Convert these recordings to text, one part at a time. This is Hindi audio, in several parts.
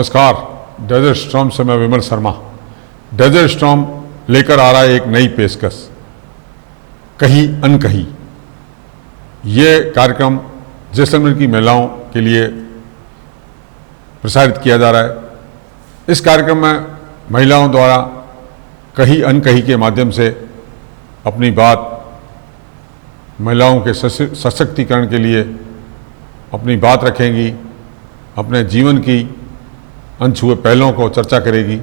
नमस्कार। डेजर्ट स्टॉर्म से मैं विमल शर्मा। डेजर्ट स्टॉर्म लेकर आ रहा है एक नई पेशकश, कहीं अनकही। ये कार्यक्रम जैसलमेर की महिलाओं के लिए प्रसारित किया जा रहा है। इस कार्यक्रम में महिलाओं द्वारा कहीं अनकही के माध्यम से अपनी बात महिलाओं के सशक्तिकरण के लिए अपनी बात रखेंगी, अपने जीवन की अनछुए पहलुओं को चर्चा करेगी।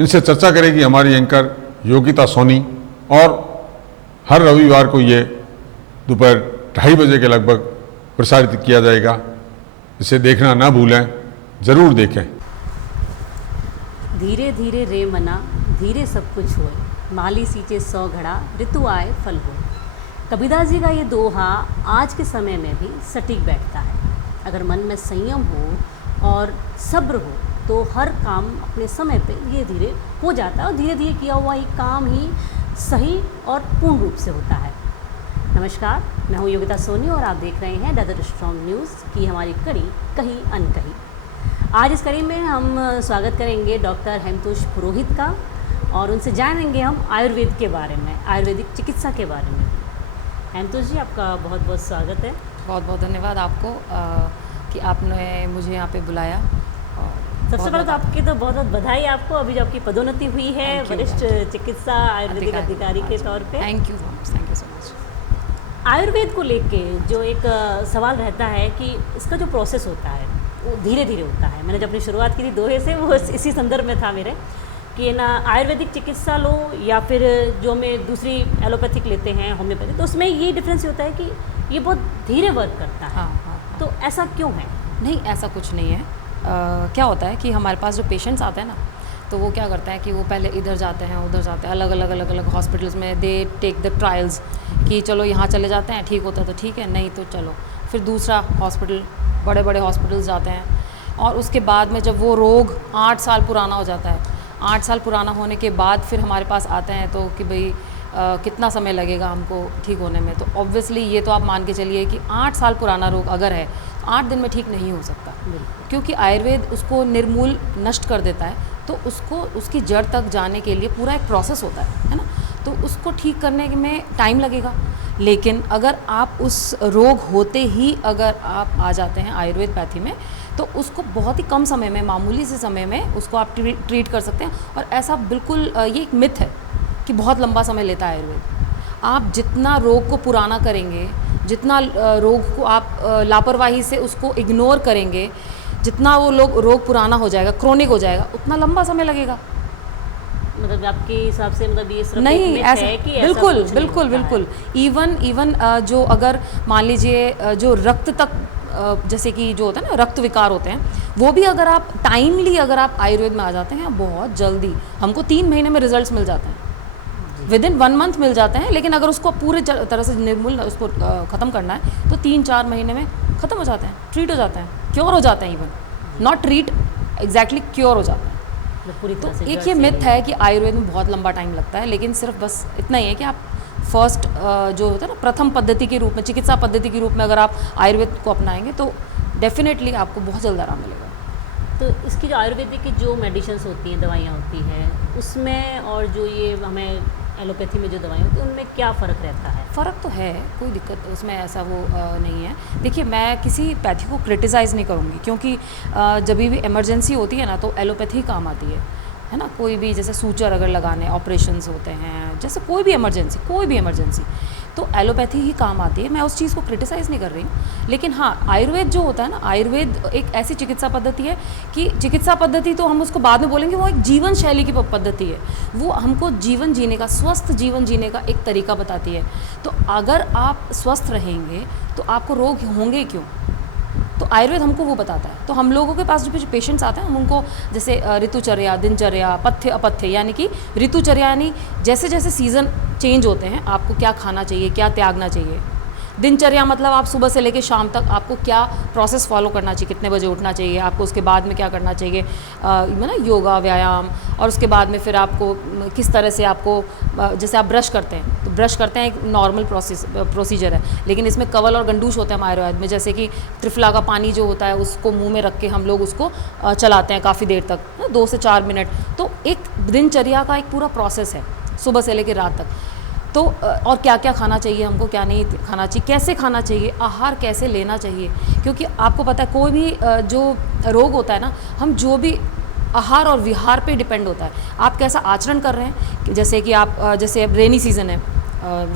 इनसे चर्चा करेगी हमारी एंकर योगिता सोनी, और हर रविवार को ये दोपहर 2:30 बजे के लगभग प्रसारित किया जाएगा। इसे देखना ना भूलें, ज़रूर देखें। धीरे धीरे रे मना, धीरे सब कुछ होए, माली सींचे 100 घड़ा, ऋतु आए फल होए। कबीरदास जी का ये दोहा आज के समय में भी सटीक बैठता है। अगर मन में संयम हो और सब्र हो तो हर काम अपने समय पे धीरे धीरे हो जाता है, और धीरे धीरे किया हुआ एक काम ही सही और पूर्ण रूप से होता है। नमस्कार, मैं हूँ योगिता सोनी और आप देख रहे हैं डेजर्ट स्टॉर्म न्यूज़ की हमारी कड़ी कहीं अनकही। आज इस कड़ी में हम स्वागत करेंगे डॉक्टर हेमतोष पुरोहित का, और उनसे जानेंगे हम आयुर्वेद के बारे में, आयुर्वेदिक चिकित्सा के बारे में। हेमतोष जी, आपका बहुत बहुत स्वागत है। बहुत बहुत धन्यवाद आपको कि आपने मुझे यहाँ पे बुलाया। सबसे पहले तो आपकी तो बहुत बहुत बधाई आपको, अभी जो आपकी पदोन्नति हुई है वरिष्ठ चिकित्सा आयुर्वेदिक अधिकारी के तौर पे। Thank you so much. Ayurveda को लेके जो एक सवाल रहता है कि इसका जो प्रोसेस होता है वो धीरे धीरे होता है। मैंने जब अपनी शुरुआत की थी दोहे से, वो इसी संदर्भ में था मेरे कि ना आयुर्वेदिक चिकित्सा लो या फिर जो में दूसरी एलोपैथिक लेते हैं, होम्योपैथिक, तो उसमें ये डिफरेंस होता है कि ये बहुत धीरे वर्क करता है। हाँ। तो ऐसा क्यों है? नहीं, ऐसा कुछ नहीं है। क्या होता है कि हमारे पास जो पेशेंट्स आते हैं ना, तो वो क्या करते हैं कि वो पहले इधर जाते हैं, उधर जाते हैं, अलग अलग हॉस्पिटल्स में दे टेक द ट्रायल्स कि चलो यहाँ चले जाते हैं, ठीक होता है तो ठीक है, नहीं तो चलो फिर दूसरा हॉस्पिटल, बड़े बड़े हॉस्पिटल्स जाते हैं। और उसके बाद में जब वो रोग 8 साल पुराना हो जाता है, 8 साल पुराना होने के बाद फिर हमारे पास आते हैं तो कि भाई कितना समय लगेगा हमको ठीक होने में। तो ऑब्वियसली ये तो आप मान के चलिए कि 8 साल पुराना रोग अगर है, 8 दिन में ठीक नहीं हो सकता, क्योंकि आयुर्वेद उसको निर्मूल नष्ट कर देता है। तो उसको उसकी जड़ तक जाने के लिए पूरा एक प्रोसेस होता है ना, तो उसको ठीक करने में टाइम लगेगा। लेकिन अगर आप उस रोग होते ही अगर आप आ जाते हैं आयुर्वेद में, तो उसको बहुत ही कम समय में, मामूली से समय में उसको आप ट्रीट कर सकते हैं। और ऐसा बिल्कुल ये एक मिथ है कि बहुत लंबा समय लेता है आयुर्वेद। आप जितना रोग को पुराना करेंगे, जितना रोग को आप लापरवाही से उसको इग्नोर करेंगे, जितना वो रोग पुराना हो जाएगा, क्रोनिक हो जाएगा, उतना लंबा समय लगेगा। मतलब आपके हिसाब से मतलब ये सिर्फ नहीं, एक ऐसा है कि ऐसा बिल्कुल कुछ बिल्कुल नहीं होता बिल्कुल। इवन जो अगर मान लीजिए जो रक्त तक जैसे कि जो होता है ना, रक्त विकार होते हैं, वो भी अगर आप टाइमली अगर आप आयुर्वेद में आ जाते हैं, बहुत जल्दी हमको 3 महीने में रिजल्ट्स मिल जाते हैं, विदिन 1 मंथ मिल जाते हैं। लेकिन अगर उसको पूरे तरह से निर्मूल उसको ख़त्म करना है तो 3-4 महीने में ख़त्म हो जाते हैं, ट्रीट हो जाते हैं, क्योर हो जाते हैं। Even not treat, exactly cure हो जाता है। पूरी तरह से एक ये मिथ है कि आयुर्वेद में बहुत लंबा टाइम लगता है, लेकिन सिर्फ बस इतना ही है कि आप फर्स्ट जो होता है ना, प्रथम पद्धति के रूप में, चिकित्सा पद्धति के रूप में अगर आप आयुर्वेद को अपनाएंगे तो डेफिनेटली आपको बहुत जल्द आराम मिलेगा। तो इसकी जो आयुर्वेदिक की जो मेडिसिन्स होती हैं, दवाइयाँ होती हैं, उसमें और जो ये हमें एलोपैथी में जो दवाइयाँ होती हैं, उनमें क्या फ़र्क रहता है? फ़र्क तो है, कोई दिक्कत उसमें ऐसा वो नहीं है। देखिए, मैं किसी पैथी को क्रिटिसाइज़ नहीं करूँगी, क्योंकि जब भी इमरजेंसी होती है ना, तो एलोपैथी काम आती है ना। कोई भी जैसे सूचर अगर लगाने, ऑपरेशंस होते हैं, जैसे कोई भी इमरजेंसी, तो एलोपैथी ही काम आती है। मैं उस चीज़ को क्रिटिसाइज़ नहीं कर रही हूँ। लेकिन हाँ, आयुर्वेद जो होता है ना, आयुर्वेद एक ऐसी चिकित्सा पद्धति है कि चिकित्सा पद्धति तो हम उसको बाद में बोलेंगे, वो एक जीवन शैली की पद्धति है। वो हमको जीवन जीने का, स्वस्थ जीवन जीने का एक तरीका बताती है। तो अगर आप स्वस्थ रहेंगे तो आपको रोग होंगे क्यों? तो आयुर्वेद हमको वो बताता है। तो हम लोगों के पास जो पेशेंट्स आते हैं, हम उनको जैसे ऋतुचर्या, दिनचर्या, पथ्य अपथ्य, यानी कि ऋतुचर्या यानी जैसे जैसे सीज़न चेंज होते हैं आपको क्या खाना चाहिए, क्या त्यागना चाहिए। दिनचर्या मतलब आप सुबह से लेकर शाम तक आपको क्या प्रोसेस फॉलो करना चाहिए, कितने बजे उठना चाहिए आपको, उसके बाद में क्या करना चाहिए, ना योगा, व्यायाम, और उसके बाद में फिर आपको किस तरह से आपको, जैसे आप ब्रश करते हैं तो ब्रश करते हैं एक नॉर्मल प्रोसीजर है, लेकिन इसमें कवल और गंडूश होता है हमारे आयुर्वेद में, जैसे कि त्रिफला का पानी जो होता है उसको मुंह में रख के हम लोग उसको चलाते हैं काफ़ी देर तक, 2 से 4 मिनट। तो एक दिनचर्या का एक पूरा प्रोसेस है सुबह से लेकर रात तक। तो और क्या क्या खाना चाहिए हमको, क्या नहीं खाना चाहिए, कैसे खाना चाहिए, आहार कैसे लेना चाहिए, क्योंकि आपको पता है कोई भी जो रोग होता है ना, हम जो भी आहार और विहार पे डिपेंड होता है। आप कैसा आचरण कर रहे हैं, जैसे कि आप जैसे अब रेनी सीज़न है,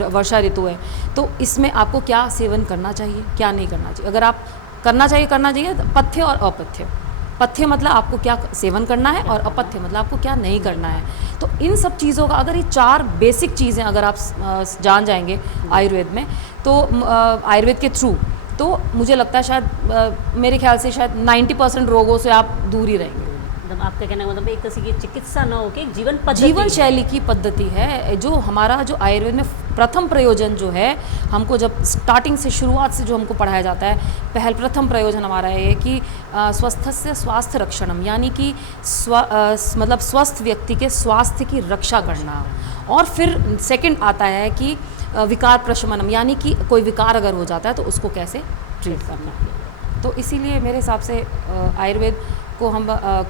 वर्षा ऋतु है, तो इसमें आपको क्या सेवन करना चाहिए, क्या नहीं करना चाहिए। अगर आप करना चाहिए तो पथ्य और अपथ्य। पथ्य मतलब आपको क्या सेवन करना है और अपथ्य मतलब आपको क्या नहीं करना है। तो इन सब चीज़ों का अगर ये 4 बेसिक चीज़ें अगर आप जान जाएंगे आयुर्वेद में, तो आयुर्वेद के थ्रू, तो मुझे लगता है शायद मेरे ख्याल से शायद 90% रोगों से आप दूर ही रहेंगे। मतलब आपका कहना मतलब एक तरह की चिकित्सा न हो के एक जीवन पद्धति, जीवन शैली की पद्धति है। जो हमारा जो आयुर्वेद में प्रथम प्रयोजन जो है, हमको जब स्टार्टिंग से शुरुआत से जो हमको पढ़ाया जाता है, प्रथम प्रयोजन हमारा है कि स्वस्थस्य स्वास्थ्य रक्षणम, यानी कि मतलब स्वस्थ व्यक्ति के स्वास्थ्य की रक्षा करना। और फिर सेकंड आता है कि विकार प्रशमनम, यानी कि कोई विकार अगर हो जाता है तो उसको कैसे ट्रीट करना। तो इसीलिए मेरे हिसाब से आयुर्वेद को हम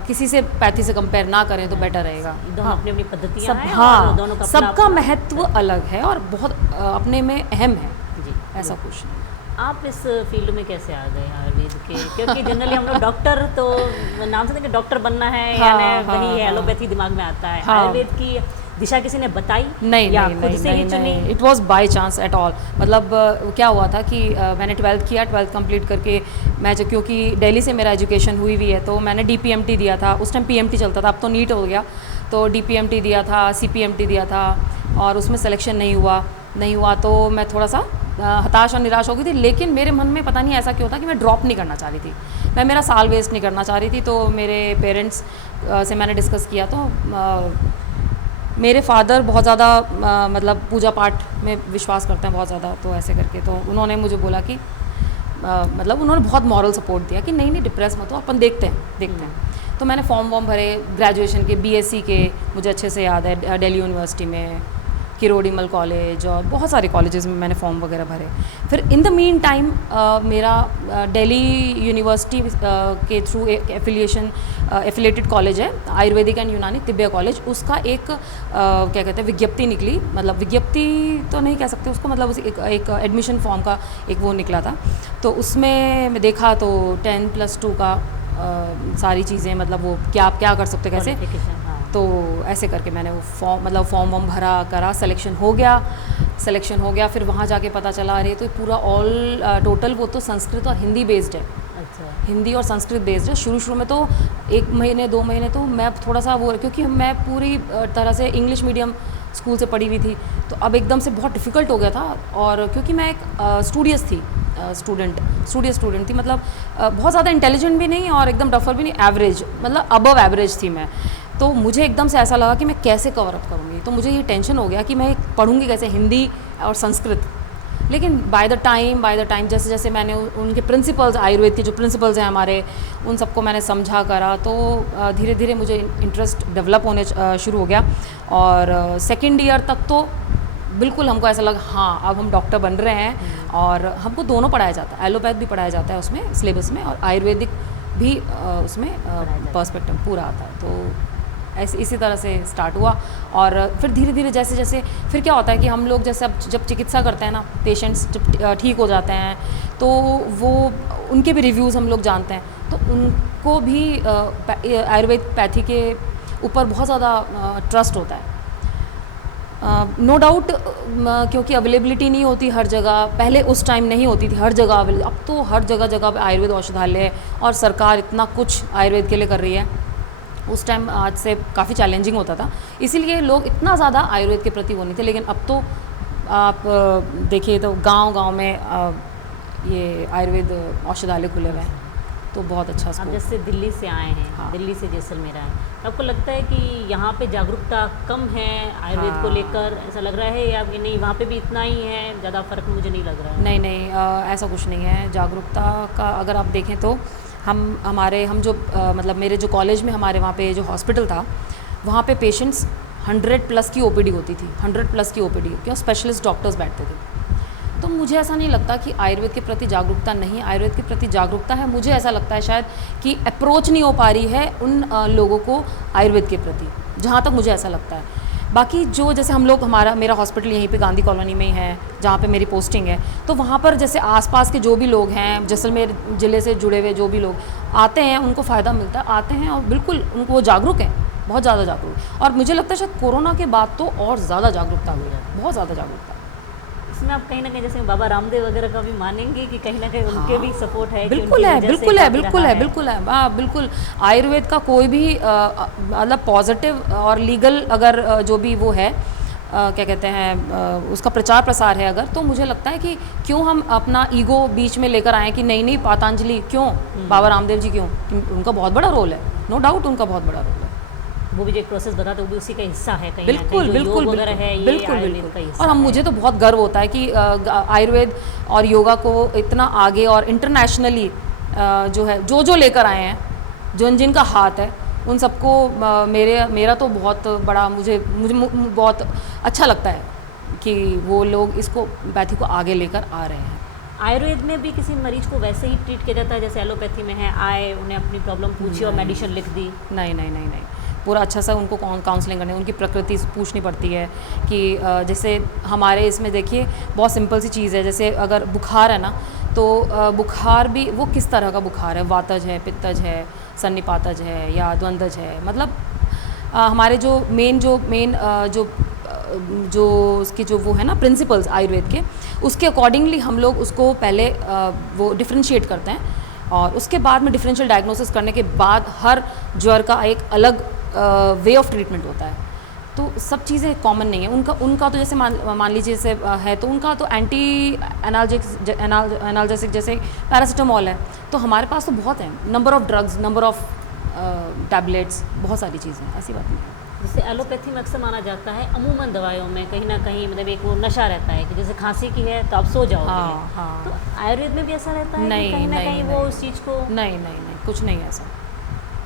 किसी से पैथी से कंपेयर ना करें तो बेटर रहेगा। दोनों अपनी अपनी पद्धतियाँ हैं और हाँ, दोनों का सबका महत्व अलग है और बहुत अपने में अहम है। जी, ऐसा कुछ नहीं। आप इस फील्ड में कैसे आ गए आयुर्वेद के? क्योंकि जनरली हम लोग डॉक्टर तो नाम से कि डॉक्टर बनना है या वही है, एलोपैथी दिमाग में आता है। आयुर्वेद की दिशा किसी ने बताई? नहीं, it was by chance at all. मतलब क्या हुआ था कि मैंने 12th किया, 12th कंप्लीट करके मैं क्योंकि दिल्ली से मेरा एजुकेशन हुई है, तो मैंने DPMT दिया था। उस टाइम PMT चलता था, अब तो नीट हो गया। तो DPMT दिया था, CPMT दिया था, और उसमें सिलेक्शन नहीं हुआ तो मैं थोड़ा सा हताश और निराश हो गई थी। लेकिन मेरे मन में पता नहीं ऐसा क्यों था कि मैं ड्रॉप नहीं करना चाह रही थी, मैं मेरा साल वेस्ट नहीं करना चाह रही थी। तो मेरे पेरेंट्स से मैंने डिस्कस किया, तो मेरे फादर बहुत ज़्यादा मतलब पूजा पाठ में विश्वास करते हैं बहुत ज़्यादा, तो ऐसे करके तो उन्होंने मुझे बोला कि मतलब उन्होंने बहुत मॉरल सपोर्ट दिया कि नहीं डिप्रेस मत हो, अपन देखते हैं। तो मैंने फॉर्म भरे ग्रेजुएशन के, BSc के, मुझे अच्छे से याद है, दिल्ली यूनिवर्सिटी में, किरोड़ीमल कॉलेज और बहुत सारे कॉलेजेस में मैंने फॉर्म वगैरह भरे। फिर इन द मीन टाइम मेरा दिल्ली यूनिवर्सिटी के थ्रू एक एफिलेटेड कॉलेज है, आयुर्वेदिक एंड यूनानी तिब्बत कॉलेज, उसका एक क्या कहते हैं विज्ञप्ति निकली, मतलब विज्ञप्ति तो नहीं कह सकते उसको, मतलब एक एडमिशन फॉर्म का एक वो निकला था। तो उसमें मैं देखा तो 10+2 का सारी चीज़ें, मतलब वो क्या आप क्या कर सकते कैसे, तो ऐसे करके मैंने वो फॉर्म भरा करा, सिलेक्शन हो गया। फिर वहाँ जाके पता चला अरे तो पूरा टोटल वो तो संस्कृत और हिंदी बेस्ड है। अच्छा। हिंदी और संस्कृत बेस्ड है। शुरू में तो 1 महीने 2 महीने तो मैं थोड़ा सा वो, क्योंकि मैं पूरी तरह से इंग्लिश मीडियम स्कूल से पढ़ी हुई थी, तो अब एकदम से बहुत डिफ़िकल्ट हो गया था। और क्योंकि मैं एक स्टूडियस स्टूडेंट थी, मतलब बहुत ज़्यादा इंटेलिजेंट भी नहीं और एकदम डफर भी नहीं, एवरेज, मतलब अबव एवरेज थी मैं। तो मुझे एकदम से ऐसा लगा कि मैं कैसे कवर अप करूँगी, तो मुझे ये टेंशन हो गया कि मैं पढ़ूँगी कैसे हिंदी और संस्कृत। लेकिन बाय द टाइम जैसे जैसे मैंने उनके प्रिंसिपल्स, आयुर्वेद के जो प्रिंसिपल्स हैं हमारे, उन सबको मैंने समझा करा, तो धीरे धीरे मुझे इंटरेस्ट डेवलप होने शुरू हो गया। और सेकेंड ईयर तक तो बिल्कुल हमको ऐसा लगा हाँ अब हम डॉक्टर बन रहे हैं। और हमको दोनों पढ़ाया जाता है, एलोपैथ भी पढ़ाया जाता है उसमें सिलेबस में, और आयुर्वेदिक भी उसमें पर्सपेक्टिव पूरा आता है। तो ऐसे इसी तरह से स्टार्ट हुआ। और फिर धीरे धीरे जैसे जैसे फिर क्या होता है कि हम लोग जैसे अब जब चिकित्सा करते हैं ना, पेशेंट्स जब ठीक हो जाते हैं, तो वो उनके भी रिव्यूज़ हम लोग जानते हैं, तो उनको भी आयुर्वेद पैथी के ऊपर बहुत ज़्यादा ट्रस्ट होता है। नो डाउट, क्योंकि अवेलेबिलिटी नहीं होती हर जगह, पहले उस टाइम नहीं होती थी हर जगह अवेलेबल, अब तो हर जगह पे आयुर्वेद औषधालय है और सरकार इतना कुछ आयुर्वेद के लिए कर रही है। उस टाइम आज से काफ़ी चैलेंजिंग होता था, इसीलिए लोग इतना ज़्यादा आयुर्वेद के प्रति वो नहीं थे। लेकिन अब तो आप देखिए तो गांव में ये आयुर्वेद औषधालय खुले हुए हैं, तो बहुत अच्छा। आप जैसे दिल्ली से आए हैं, हाँ। दिल्ली से जैसलमेर आए, आपको लगता है कि यहाँ पे जागरूकता कम है आयुर्वेद हाँ। को लेकर, ऐसा लग रहा है, या कि नहीं वहाँ पे भी इतना ही है, ज़्यादा फ़र्क मुझे नहीं लग रहा है? नहीं, ऐसा कुछ नहीं है। जागरूकता का अगर आप देखें तो हम जो मतलब मेरे जो कॉलेज में हमारे वहाँ पे जो हॉस्पिटल था, वहाँ पे पेशेंट्स 100+ की ओपीडी होती थी, 100+ की ओपीडी, क्यों? स्पेशलिस्ट डॉक्टर्स बैठते थे। तो मुझे ऐसा नहीं लगता कि आयुर्वेद के प्रति जागरूकता नहीं, आयुर्वेद के प्रति जागरूकता है। मुझे ऐसा लगता है शायद कि अप्रोच नहीं हो पा रही है उन लोगों को आयुर्वेद के प्रति, जहाँ तक मुझे ऐसा लगता है। बाकी जो जैसे हम लोग, मेरा हॉस्पिटल यहीं पे गांधी कॉलोनी में ही है जहाँ पे मेरी पोस्टिंग है, तो वहाँ पर जैसे आसपास के जो भी लोग हैं, जैसलमेर ज़िले से जुड़े हुए जो भी लोग आते हैं, उनको फ़ायदा मिलता है, आते हैं और बिल्कुल उनको वो जागरूक हैं, बहुत ज़्यादा जागरूक। और मुझे लगता है शायद कोरोना के बाद तो और ज़्यादा जागरूकता हुई है, बहुत ज़्यादा जागरूकता। इसमें आप कहीं ना कहीं जैसे बाबा रामदेव वगैरह का भी मानेंगे कि कहीं ना कहीं उनके भी सपोर्ट है? बिल्कुल है, बिल्कुल है, बिल्कुल है, बिल्कुल है, हाँ बिल्कुल। आयुर्वेद का कोई भी मतलब पॉजिटिव और लीगल अगर जो भी वो है क्या कहते हैं उसका प्रचार प्रसार है अगर, तो मुझे लगता है कि क्यों हम अपना ईगो बीच में लेकर आए कि नहीं पतंजलि क्यों, बाबा रामदेव जी क्यों? उनका बहुत बड़ा रोल है, नो डाउट उनका बहुत बड़ा रोल है। वो भी जो एक प्रोसेस बताते वो भी उसी का हिस्सा है कहीं बिल्कुल ना कहीं, जो बिल्कुल योग वगैरह है ये बिल्कुल आयुर्वेद बिल्कुल का हिस्सा और हम है। मुझे तो बहुत गर्व होता है कि आयुर्वेद और योगा को इतना आगे और इंटरनेशनली जो है जो लेकर आए हैं, जिनका हाथ है, उन सबको मेरा तो बहुत बड़ा मुझे बहुत अच्छा लगता है कि वो लोग इसको पैथी को आगे लेकर आ रहे हैं। आयुर्वेद में भी किसी मरीज को वैसे ही ट्रीट किया जाता है जैसे एलोपैथी में है, आए उन्हें अपनी प्रॉब्लम पूछी और मेडिसिन लिख दी? नहीं, पूरा अच्छा सा उनको काउंसलिंग करनी, उनकी प्रकृति पूछनी पड़ती है कि जैसे हमारे इसमें देखिए बहुत सिंपल सी चीज़ है, जैसे अगर बुखार है ना, तो बुखार भी वो किस तरह का बुखार है, वातज है, पित्तज है, सन्निपातज है या द्वंद्वज है, मतलब हमारे जो मेन जो उसके जो वो है ना प्रिंसिपल्स आयुर्वेद के, उसके अकॉर्डिंगली हम लोग उसको पहले वो डिफ्रेंशिएट करते हैं और उसके बाद में डिफरेंशियल डायग्नोसिस करने के बाद हर ज्वर का एक अलग वे ऑफ ट्रीटमेंट होता है। तो सब चीज़ें कॉमन नहीं है। उनका तो जैसे मान लीजिए जैसे है तो उनका तो एंटी एनाल्जेसिक जैसे पैरासीटामॉल है, तो हमारे पास तो बहुत है, number of drugs, number of tablets, बहुत सारी चीज़ें, ऐसी बात नहीं है। जैसे एलोपैथी में अक्सर माना जाता है अमूमन दवाइयों में कहीं ना कहीं मतलब एक वो नशा रहता है कि जैसे खांसी की है तो आप सो जाओगे। हाँ। तो आयुर्वेद में भी ऐसा रहता है नहीं, कि कहीं ना नहीं, कहीं नहीं, वो उस चीज़ को नहीं, कुछ नहीं है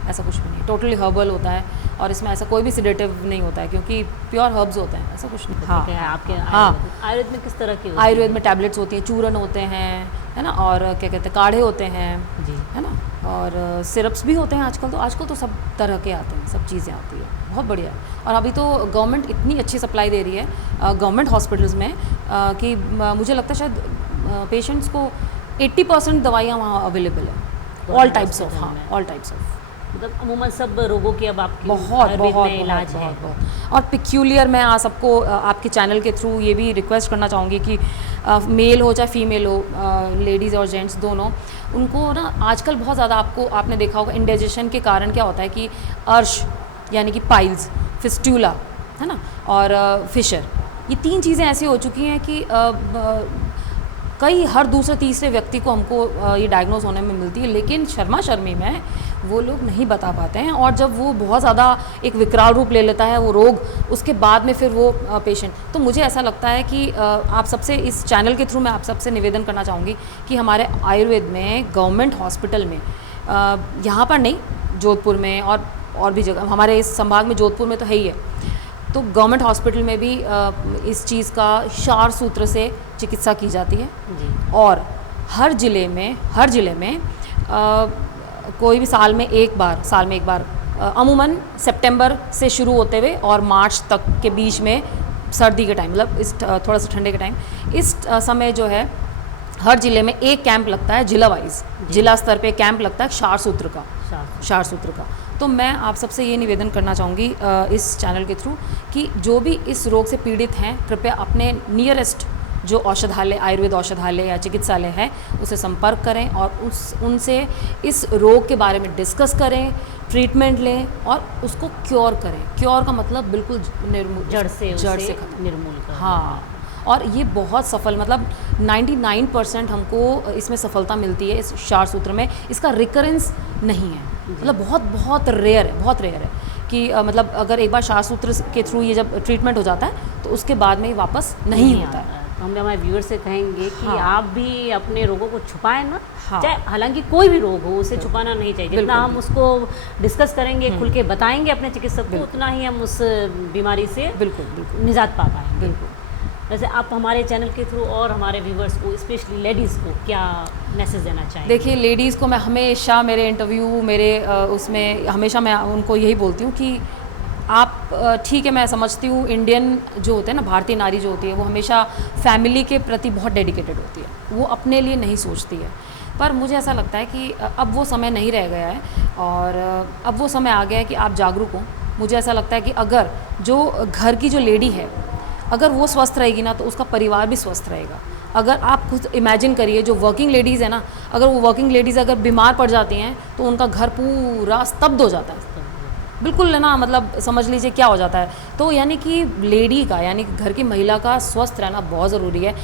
ऐसा कुछ भी नहीं, टोटली हर्बल होता है और इसमें ऐसा कोई भी सिडेटिव नहीं होता है क्योंकि प्योर हर्ब्स होते हैं, ऐसा कुछ नहीं। ठीक है आपके आयुर्वेद में किस तरह की होती है? आयुर्वेद में टैबलेट्स होती हैं, चूरन होते हैं, है ना, और क्या कहते हैं काढ़े होते हैं जी, है ना, और सिरप्स भी होते हैं आजकल तो सब तरह के आते हैं, सब चीज़ें आती है, बहुत बढ़िया है। और अभी तो गवर्नमेंट इतनी अच्छी सप्लाई दे रही है गवर्नमेंट हॉस्पिटल्स में कि मुझे लगता है शायद पेशेंट्स को 80% दवाइयाँ वहाँ अवेलेबल है, ऑल टाइप्स ऑफ, हाँ ऑल टाइप्स ऑफ, मतलब अमूमन सब रोगों की अब आपकी बहुत आयुर्वेद में इलाज है। और पिक्यूलियर मैं सबको आपके चैनल के थ्रू ये भी रिक्वेस्ट करना चाहूँगी कि मेल हो चाहे फीमेल हो, लेडीज़ और जेंट्स दोनों, उनको ना आजकल बहुत ज़्यादा आपने देखा होगा इंडाइजेशन के कारण क्या होता है कि अर्श यानी कि पाइल्स, फिस्टूला, है ना, और फिशर, ये 3 चीज़ें ऐसी हो चुकी हैं कि हर दूसरे तीसरे व्यक्ति को हमको ये डायग्नोज होने में मिलती है, लेकिन शर्मी में वो लोग नहीं बता पाते हैं और जब वो बहुत ज़्यादा एक विकराल रूप ले लेता है वो रोग, उसके बाद में फिर वो पेशेंट, तो मुझे ऐसा लगता है कि आप सबसे इस चैनल के थ्रू मैं आप सबसे निवेदन करना चाहूँगी कि हमारे आयुर्वेद में गवर्नमेंट हॉस्पिटल में, यहाँ पर नहीं, जोधपुर में और भी जगह, हमारे इस संभाग में जोधपुर में तो है ही है, तो गवर्नमेंट हॉस्पिटल में भी इस चीज़ का शार सूत्र से चिकित्सा की जाती है जी। और हर ज़िले में कोई भी साल में एक बार अमूमन सितंबर से शुरू होते हुए और मार्च तक के बीच में, सर्दी के टाइम, मतलब इस थोड़ा सा ठंडे के टाइम, इस समय जो है हर ज़िले में एक कैंप लगता है, जिला वाइज, जिला स्तर पे कैंप लगता है शार सूत्र का। तो मैं आप सबसे ये निवेदन करना चाहूँगी इस चैनल के थ्रू कि जो भी इस रोग से पीड़ित हैं, कृपया अपने नियरेस्ट जो औषधालय, आयुर्वेद औषधालय या चिकित्सालय है, उसे संपर्क करें और उनसे इस रोग के बारे में डिस्कस करें, ट्रीटमेंट लें और उसको क्योर करें। क्योर का मतलब बिल्कुल जड़ से खत्म, निर्मूल कर। हाँ, और ये बहुत सफल, मतलब 99% हमको इसमें सफलता मिलती है इस शार सूत्र में, इसका रिकरेंस नहीं है, मतलब बहुत रेयर है कि मतलब अगर एक बार शार सूत्र के थ्रू ये जब ट्रीटमेंट हो जाता है तो उसके बाद में वापस नहीं होता है। तो हम हमारे व्यूअर से कहेंगे कि हाँ। आप भी अपने रोगों को छुपाएं ना, हाँ। चाहे हालांकि कोई भी रोग हो उसे छुपाना नहीं चाहिए। जितना बिल्कुल, हम उसको डिस्कस करेंगे, खुल के बताएंगे अपने चिकित्सक को, उतना ही हम उस बीमारी से बिल्कुल बिल्कुल निजात पा पाएंगे। बिल्कुल। वैसे आप हमारे चैनल के थ्रू और हमारे व्यूअर्स को, स्पेशली लेडीज़ को, क्या मैसेज देना चाहेंगे? देखिए, लेडीज़ को मैं हमेशा मेरे इंटरव्यू मेरे उसमें हमेशा मैं उनको यही बोलती हूँ कि आप ठीक है, मैं समझती हूँ इंडियन जो होते हैं ना, भारतीय नारी जो होती है वो हमेशा फैमिली के प्रति बहुत डेडिकेटेड होती है, वो अपने लिए नहीं सोचती है। पर मुझे ऐसा लगता है कि अब वो समय नहीं रह गया है और अब वो समय आ गया है कि आप जागरूक हो। मुझे ऐसा लगता है कि अगर जो घर की जो लेडी है, अगर वो स्वस्थ रहेगी ना तो उसका परिवार भी स्वस्थ रहेगा। अगर आप खुद इमेजिन करिए, जो वर्किंग लेडीज़ है ना, अगर वो वर्किंग लेडीज़ अगर बीमार पड़ जाती हैं तो उनका घर पूरा स्तब्ध हो जाता है, बिल्कुल है ना, मतलब समझ लीजिए क्या हो जाता है। तो यानी कि लेडी का, यानी कि घर की महिला का स्वस्थ रहना बहुत ज़रूरी है।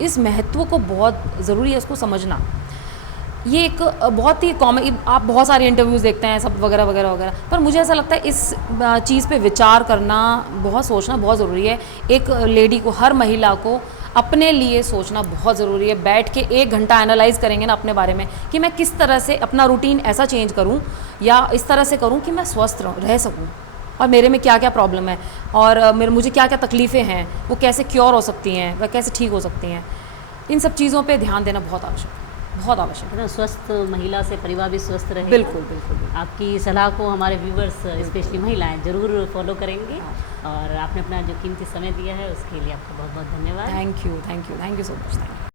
इस महत्व को बहुत ज़रूरी है उसको समझना। ये एक बहुत ही कॉमन, आप बहुत सारे इंटरव्यूज़ देखते हैं सब वगैरह वगैरह वगैरह, पर मुझे ऐसा लगता है इस चीज़ पे विचार करना, बहुत सोचना बहुत ज़रूरी है। एक लेडी को, हर महिला को अपने लिए सोचना बहुत ज़रूरी है। बैठ के 1 घंटा एनालाइज करेंगे ना अपने बारे में कि मैं किस तरह से अपना रूटीन ऐसा चेंज करूं या इस तरह से करूं कि मैं स्वस्थ रह सकूं, और मेरे में क्या क्या प्रॉब्लम है और मुझे क्या क्या तकलीफ़ें हैं, वो कैसे क्योर हो सकती हैं, वह कैसे ठीक हो सकती हैं। इन सब चीज़ों पे ध्यान देना बहुत आवश्यक है, बहुत आवश्यक है। है ना, स्वस्थ महिला से परिवार भी स्वस्थ रहेगा। बिल्कुल बिल्कुल बिल्कुल। आपकी सलाह को हमारे व्यूवर्स, स्पेशली महिलाएं, ज़रूर फॉलो करेंगे। और आपने अपना जो कीमती समय दिया है उसके लिए आपका बहुत बहुत धन्यवाद। Thank you so much. Thank you.